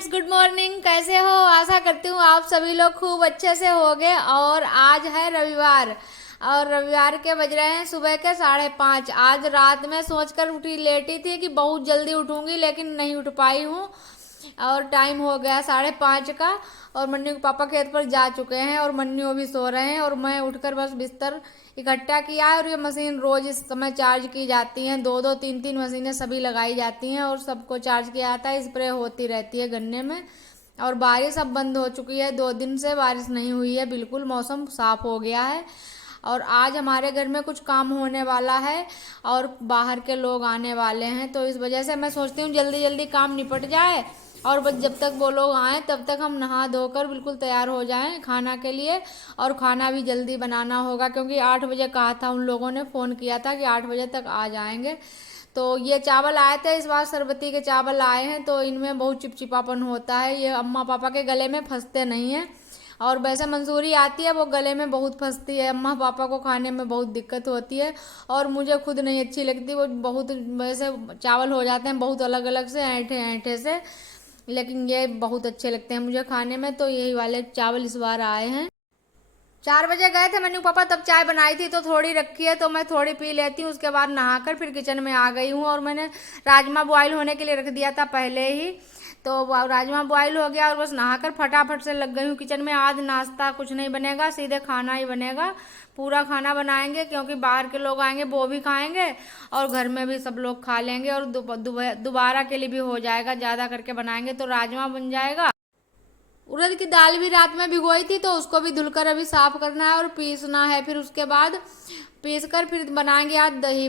Friends, good morning. कैसे हो? आशा करती हूँ आप सभी लोग खूब अच्छे से होंगे। और आज है रविवार और रविवार के बज रहे हैं सुबह के 5:30। आज रात में सोचकर उठी लेटी थी कि बहुत जल्दी उठूंगी, लेकिन नहीं उठ पाई हूँ और टाइम हो गया 5:30 का। और मन्नू के पापा खेत पर जा चुके हैं और मन्नू अभी सो रहे हैं और मैं उठकर बस बिस्तर इकट्ठा किया है। और ये मशीन रोज इस समय चार्ज की जाती हैं, दो दो तीन तीन मशीनें सभी लगाई जाती हैं और सबको चार्ज किया जाता है। स्प्रे होती रहती है गन्ने में। और बारिश अब बंद हो चुकी है, 2 दिन से बारिश नहीं हुई है, बिल्कुल मौसम साफ हो गया है। और आज हमारे घर में कुछ काम होने वाला है और बाहर के लोग आने वाले हैं, तो इस वजह से मैं सोचती हूँ जल्दी जल्दी काम निपट जाए और बस जब तक वो लोग आएँ तब तक हम नहा धोकर बिल्कुल तैयार हो जाएं खाना के लिए। और खाना भी जल्दी बनाना होगा क्योंकि 8 बजे कहा था, उन लोगों ने फ़ोन किया था कि 8 बजे तक आ जाएंगे। तो ये चावल आए थे, इस बार सरबती के चावल आए हैं, तो इनमें बहुत चिपचिपापन होता है, ये अम्मा पापा के गले में फंसते नहीं हैं। और वैसे मंसूरी आती है, वो गले में बहुत फंसती है, अम्मा पापा को खाने में बहुत दिक्कत होती है और मुझे खुद नहीं अच्छी लगती। वो बहुत वैसे चावल हो जाते हैं बहुत अलग अलग से, ऐंठे ऐंठे से, लेकिन ये बहुत अच्छे लगते हैं मुझे खाने में। तो यही वाले चावल इस बार आए हैं। 4 बजे गए थे मन्नू पापा, तब चाय बनाई थी तो थोड़ी रखी है, तो मैं थोड़ी पी लेती हूँ। उसके बाद नहाकर फिर किचन में आ गई हूँ और मैंने राजमा बॉईल होने के लिए रख दिया था पहले ही। तो राजमा बॉईल हो गया और बस नहाकर फटाफट से लग गई हूँ किचन में। आज नाश्ता कुछ नहीं बनेगा, सीधे खाना ही बनेगा। पूरा खाना बनाएंगे क्योंकि बाहर के लोग आएंगे, वो भी खाएंगे और घर में भी सब लोग खा लेंगे और दोबारा के लिए भी हो जाएगा। ज़्यादा करके बनाएंगे तो राजमा बन जाएगा। उड़द की दाल भी रात में भिगोई थी, तो उसको भी धुलकर अभी साफ करना है और पीसना है। फिर उसके बाद पीस कर फिर बनाएंगे आज दही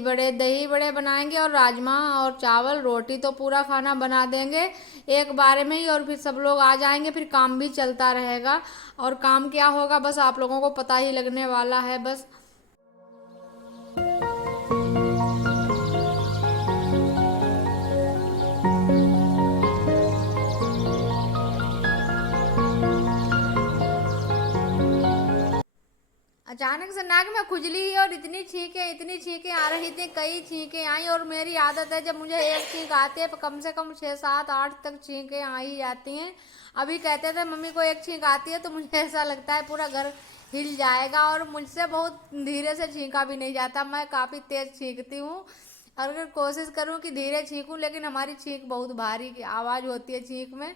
बड़े बनाएंगे और राजमा और चावल रोटी, तो पूरा खाना बना देंगे एक बारे में ही। और फिर सब लोग आ जाएंगे, फिर काम भी चलता रहेगा। और काम क्या होगा बस आप लोगों को पता ही लगने वाला है बस। अचानक से नाक में खुजली और इतनी छींकें आ रही थी, कई छींकें आई। और मेरी आदत है जब मुझे एक छींक आती है तो कम से कम 6 7 8 तक छींकें आ ही जाती हैं। अभी कहते थे मम्मी को एक छींक आती है तो मुझे ऐसा लगता है पूरा घर हिल जाएगा। और मुझसे बहुत धीरे से छींका भी नहीं जाता, मैं काफ़ी तेज़ छींकती हूँ। और अगर कोशिश करूँ कि धीरे छींकूँ, लेकिन हमारी छींक बहुत भारी आवाज़ होती है छींक में।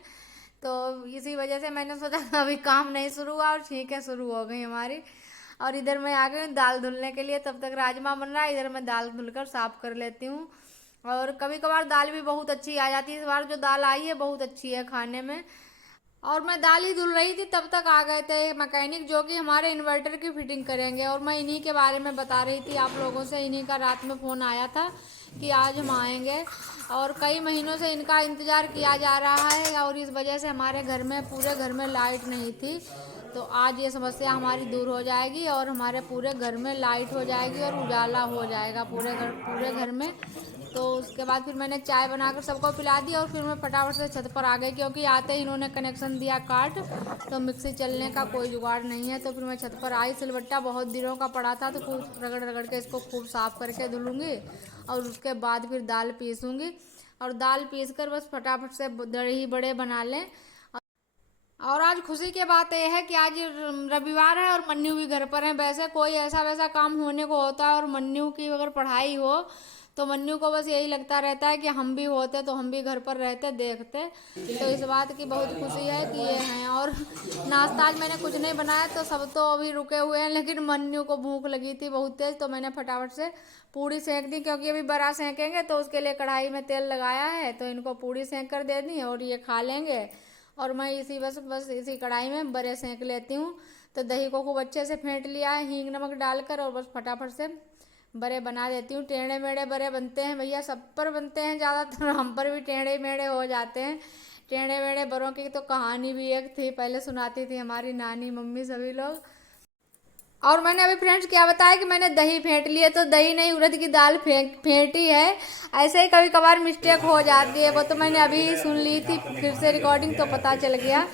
तो इसी वजह से मैंने सोचा अभी काम नहीं शुरू हुआ और छींकें शुरू हो गई हमारी। और इधर मैं आ गई हूँ दाल धुलने के लिए, तब तक राजमा बन रहा है, इधर मैं दाल धुलकर साफ कर लेती हूँ। और कभी कभार दाल भी बहुत अच्छी आ जाती है, इस बार जो दाल आई है बहुत अच्छी है खाने में। और मैं दाल ही धुल रही थी तब तक आ गए थे मैकेनिक, जो कि हमारे इन्वर्टर की फिटिंग करेंगे। और मैं इन्हीं के बारे में बता रही थी आप लोगों से, इन्हीं का रात में फ़ोन आया था कि आज हम आएंगे। और कई महीनों से इनका इंतज़ार किया जा रहा है और इस वजह से हमारे घर में पूरे घर में लाइट नहीं थी। तो आज ये समस्या हमारी दूर हो जाएगी और हमारे पूरे घर में लाइट हो जाएगी और उजाला हो जाएगा पूरे घर में। तो उसके बाद फिर मैंने चाय बनाकर सबको पिला दी और फिर मैं फटाफट से छत पर आ गई क्योंकि आते ही इन्होंने कनेक्शन दिया काट, तो मिक्सी चलने का कोई जुगाड़ नहीं है। तो फिर मैं छत पर आई, सिलबट्टा बहुत दिनों का पड़ा था तो खूब रगड़ रगड़ के इसको खूब साफ़ करके धुलूँगी और उसके बाद फिर दाल पीसूँगी। और दाल पीस कर बस फटाफट से दही बड़े बना लें। और आज खुशी की बात यह है कि आज रविवार है और मन्नू भी घर पर है। वैसे कोई ऐसा वैसा काम होने को होता है और मन्नू की अगर पढ़ाई हो तो मन्नू को बस यही लगता रहता है कि हम भी होते तो हम भी घर पर रहते देखते। तो इस बात की बहुत खुशी है कि ये हैं। और नाश्ता आज मैंने कुछ नहीं बनाया, तो सब तो अभी रुके हुए हैं, लेकिन मन्नू को भूख लगी थी बहुत तेज़, तो मैंने फटाफट से पूड़ी सेंक दी क्योंकि अभी बड़ा सेंकेंगे तो उसके लिए कढ़ाई में तेल लगाया है, तो इनको पूड़ी सेंक कर दे दी और ये खा लेंगे। और मैं इसी बस इसी कढ़ाई में बड़े सेंक लेती हूँ। तो दही को खूब अच्छे से फेंट लिया है हींग नमक डालकर और बस फटाफट से बड़े बना देती हूँ। टेढ़े मेढ़े बड़े बनते हैं भैया, सब पर बनते हैं, ज़्यादातर हम पर भी टेढ़े मेढ़े हो जाते हैं। टेढ़े मेढ़े बड़ों की तो कहानी भी एक थी, पहले सुनाती थी हमारी नानी मम्मी सभी लोग। और मैंने अभी फ्रेंड्स क्या बताया कि मैंने दही फेंट ली है, तो दही नहीं उड़द की दाल फेंटी है। ऐसे ही कभी कभार मिस्टेक हो जाती है, वो तो मैंने अभी सुन ली थी फिर से रिकॉर्डिंग, तो पता चल गया।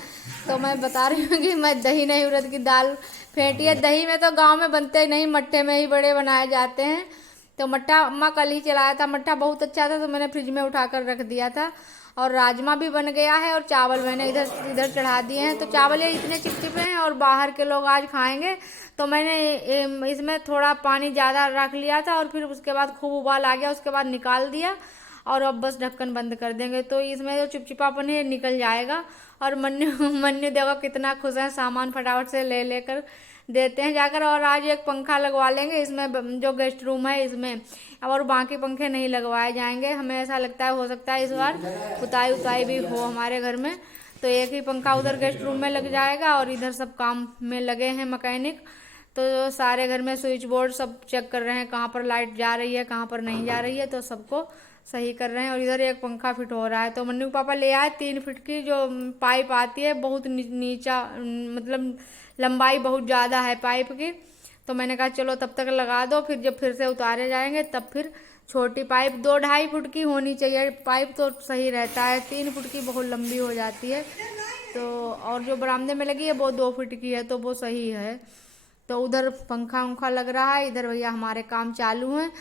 तो मैं बता रही हूँ कि मैं दही नहीं उड़द की दाल फेंटी है। दही में तो गांव में बनते नहीं, मट्ठे में ही बड़े बनाए जाते हैं। तो मट्ठा अम्मा कल ही चलाया था, मट्ठा बहुत अच्छा था तो मैंने फ्रिज में उठा कर रख दिया था। और राजमा भी बन गया है और चावल मैंने इधर इधर चढ़ा दिए हैं। तो चावल ये इतने चिपचिपे हैं और बाहर के लोग आज खाएंगे, तो मैंने इसमें थोड़ा पानी ज़्यादा रख लिया था और फिर उसके बाद खूब उबाल आ गया, उसके बाद निकाल दिया और अब बस ढक्कन बंद कर देंगे तो इसमें जो चिपचिपापन है निकल जाएगा। और मन्नू मन्नू देखो कितना खुश है, सामान फटाफट से ले लेकर देते हैं जाकर। और आज एक पंखा लगवा लेंगे इसमें, जो गेस्ट रूम है इसमें, और बाकी पंखे नहीं लगवाए जाएंगे। हमें ऐसा लगता है हो सकता है इस बार पुताई उताई भी हो हमारे घर में, तो एक ही पंखा उधर गेस्ट रूम में लग जाएगा और इधर सब काम में लगे हैं मैकेनिक। तो सारे घर में स्विच बोर्ड सब चेक कर रहे हैं, कहाँ पर लाइट जा रही है कहाँ पर नहीं जा रही है, तो सबको सही कर रहे हैं। और इधर एक पंखा फिट हो रहा है। तो मन्नू पापा ले आए 3 फीट की जो पाइप आती है, बहुत नीचा, मतलब लंबाई बहुत ज़्यादा है पाइप की। तो मैंने कहा चलो तब तक लगा दो, फिर जब फिर से उतारे जाएंगे तब फिर छोटी पाइप 2-2.5 फुट की होनी चाहिए पाइप, तो सही रहता है। 3 फुट की बहुत लंबी हो जाती है। तो और जो बरामदे में लगी है वो 2 फुट की है, तो वो सही है। तो उधर पंखा उंखा लग रहा है, इधर भैया हमारे काम चालू हैं।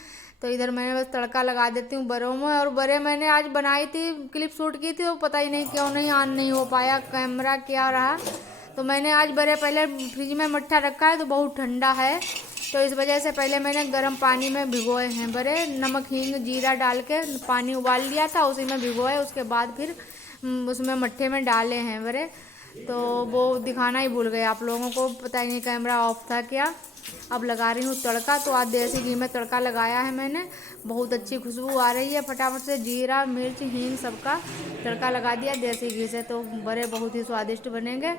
तो इधर मैंने बस तड़का लगा देती हूँ बरों में। और बरे मैंने आज बनाई थी, क्लिप शूट की थी, तो पता ही नहीं क्यों नहीं ऑन नहीं हो पाया कैमरा, क्या रहा। तो मैंने आज बरे पहले फ्रिज में मट्ठा रखा है तो बहुत ठंडा है, तो इस वजह से पहले मैंने गर्म पानी में भिगोए हैं बरे, नमक हींग जीरा डाल के पानी उबाल लिया था, उसी में भिगोए, उसके बाद फिर उसमें मट्ठे में डाले हैं बरे। तो वो दिखाना ही भूल गए आप लोगों को, पता ही नहीं कैमरा ऑफ था क्या। अब लगा रही हूँ तड़का। तो आज देसी घी में तड़का लगाया है मैंने, बहुत अच्छी खुशबू आ रही है, फटाफट से जीरा मिर्च हींग सबका तड़का लगा दिया देसी घी से, तो बड़े बहुत ही स्वादिष्ट बनेंगे।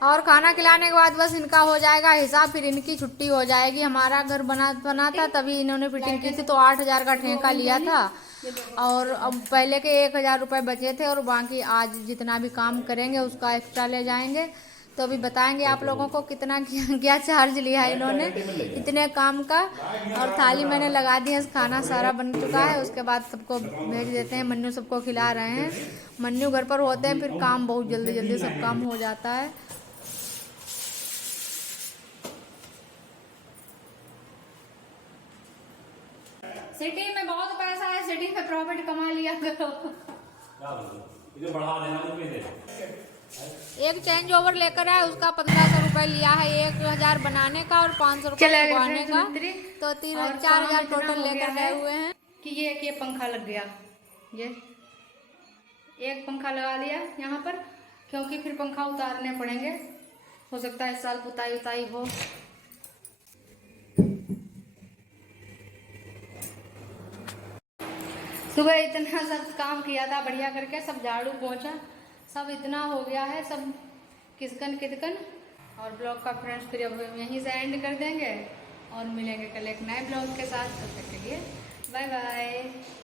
और खाना खिलाने के बाद बस इनका हो जाएगा हिसाब, फिर इनकी छुट्टी हो जाएगी। हमारा घर बना था तभी इन्होंने फिटिंग की थी, तो 8,000 का ठेका लिया था और अब पहले के 1,000 रुपये बचे थे और बाकी आज जितना भी काम करेंगे उसका एक्स्ट्रा ले जाएंगे। तो अभी बताएंगे आप लोगों को कितना क्या चार्ज लिया है इन्होंने इतने काम का। और थाली मैंने लगा दी है, खाना सारा बन चुका है, उसके बाद सबको भेज देते हैं। मन्नू सबको खिला रहे हैं, मन्नू घर पर होते हैं फिर काम बहुत जल्दी जल्दी सब काम हो जाता है। सिटी में बहुत पैसा है, सिटी में प्रॉफिट कमा लिया करो। बढ़ा देना तो दे। एक चेंज ओवर लेकर आए, उसका 1,500 रुपये लिया है, 1,000 बनाने का और 500 रुपये लगवाने का, तो 4,000 टोटल लेकर गए हुए हैं। कि ये पंखा लग गया, ये एक पंखा लगा लिया यहाँ पर, क्योंकि फिर पंखा उतारने पड़ेंगे, हो सकता है इस साल पुताई उताई हो। सुबह इतना सब काम किया था बढ़िया करके, सब झाड़ू पोंछा सब इतना हो गया है, सब किसकन कितकन। और ब्लॉग का फ्रेंड्स फिर अब यहीं से एंड कर देंगे और मिलेंगे कल एक नए ब्लॉग के साथ। तब तक के लिए बाय बाय।